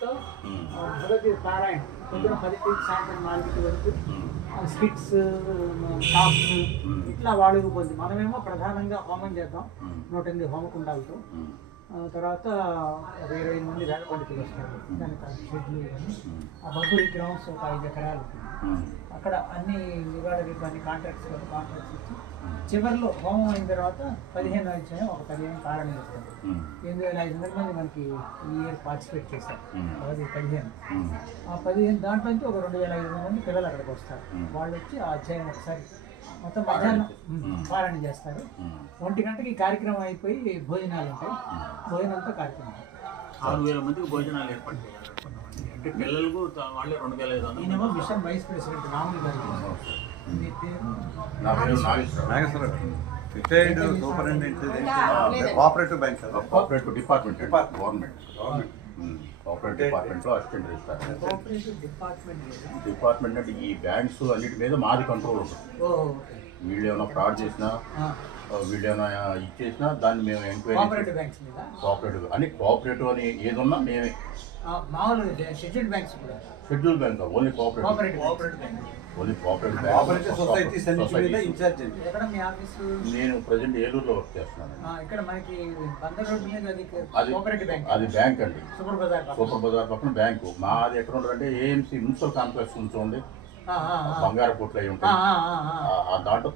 తో భగవద్గీత పారాయణ పొద్దున 10కి సాయంత్రం 4కి వరకు స్కిట్స్ టాప్స్ ఇట్లా వాళ్ళు కొంచెం మనమేమో ప్రధానంగా హోమం చేద్దాం 108 హోమకుండాలతో. తర్వాత 20 మంది వేద పండితులు వస్తారు. దానికి షెడ్యూల్ కానీ ఆ భక్తు విగ్రహం ఒక 5 ఎకరాలు అక్కడ అన్ని వివాదాలకు అన్ని కాంట్రాక్ట్స్ ఇచ్చి చివరిలో హోమం అయిన తర్వాత 15 అధ్యాయం ఒక 15 కారణం చేస్తారు. 8500 మంది మనకి ఈ ఇయర్ పార్టిసిపేట్ చేశారు. అది 15 ఆ 15 దాంట్లో నుంచి ఒక 2500 మంది పిల్లలు అక్కడికి వస్తారు. వాళ్ళు వచ్చి ఆ అధ్యాయం ఒకసారి మొత్తం మధ్యాహ్నం పారాయణ చేస్తారు. 1 గంటకి కార్యక్రమం అయిపోయి భోజనాలు ఉంటాయి. భోజనాలతో కార్యక్రమం 6000 మందికి భోజనాలు ఏర్పాటు చేయాలి. అంటే పిల్లలకు వాళ్ళే 2500. ఈయనేమో మిషన్ వైస్ ప్రెసిడెంట్ రాములు గారు. మీ పేరు? నా పేరు Nageswara Rao. Retired superintendent cooperative bank cooperative department government cooperative డిపార్ట్మెంట్లో అసిస్టెంట్ రిజిస్ట్రార్. కోఆపరేటివ్ డిపార్ట్మెంట్ అంటే ఈ బ్యాంక్స్ అన్నిటి మీద మాది కంట్రోల్ ఉంటుంది. వీళ్ళు ఏమైనా ఫ్రాడ్ చేసినా వీళ్ళు ఏమైనా ఇచ్చేసినా దాన్ని మేము ఎంక్వైరీ కోఆపరేటివ్ అని కోఆపరేటివ్ అని ఏదన్నా మేమే. షెడ్యూల్డ్ బ్యాంక్స్ కూడా schedule bank only cooperative only cooperative society incharge. ఎక్కడ మీ ఆఫీసు? నేను ప్రజెంట్ ఏలూరులో వర్క్ చేస్తున్నాను. ఇక్కడ మనకి బందర్ రోడ్ మీద అది కోఆపరేటివ్ బ్యాంక్. అది బ్యాంక్ అండి. సూపర్ బజార్ పక్కన బ్యాంకు. మాది ఎక్కడ ఉంటుందంటే ఏఎంసీ మున్సిపల్ కాంప్లెక్స్ ఉంచండి బంగారపుట్లు అయి ఉంటాయి. దాంట్లో